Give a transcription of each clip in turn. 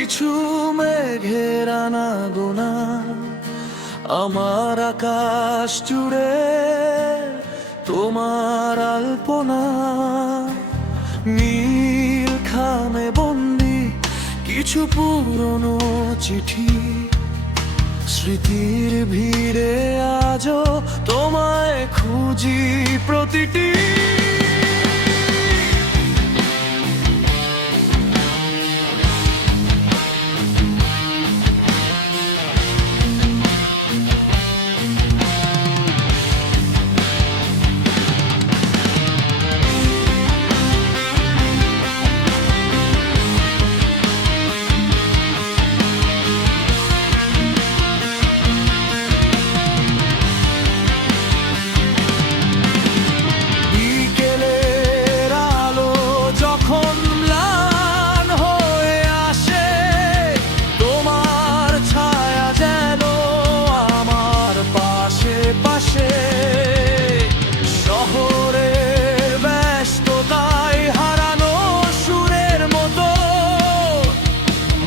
কিছু মেঘের আনাগোনা আমার আকাশ জুড়ে তোমার আলপনা। নীল খামে বন্দি কিছু পুরনো চিঠি, স্মৃতির ভিড়ে আজও তোমায় খুঁজি প্রতিটি। শহরের ব্যস্ততায় হারানো সুরের মতো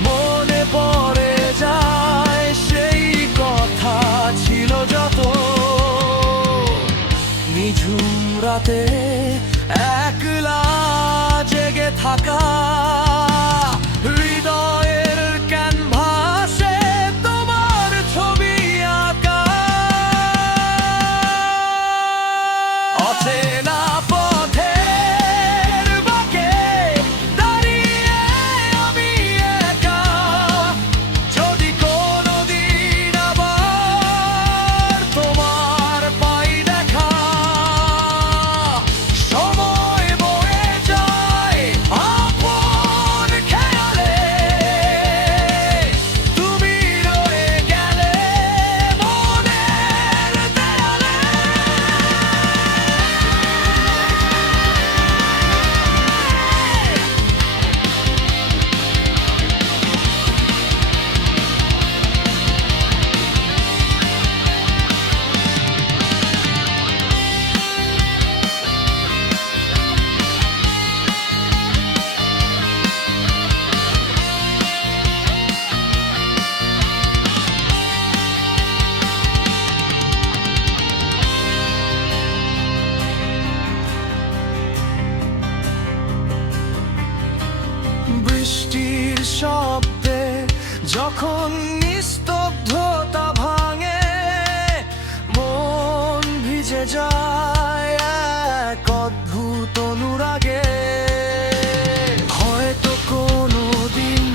মনে পড়ে যায় সেই কথা ছিল যত। নিঝুম রাতে একলা জেগে থাকা হৃদয়ের ক্যানভাসে তোমার ছবি আঁকা। অচেনা পথের বাঁকে দাঁড়িয়ে আমি একা, যদি কোনোদিন আবার তোমার পাই দেখা। সময় বয়ে যায় আপন খেয়ালে, তুমি রয়ে গেলে মনের দেয়ালে। বৃষ্টির শব্দে যখন নিস্তব্ধতা ভাঙে, মন ভিজে যায় এক অদ্ভুত অনুরাগে। হয়তো কোনোদিন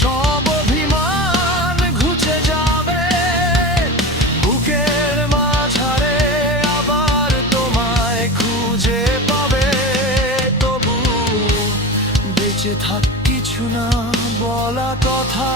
সব অভিমান ঘুচে যাবে, বুকের মাঝারে আবার তোমায় খুঁজে পাবে। তবু বেঁচে থাক কিছু না বলা কথা,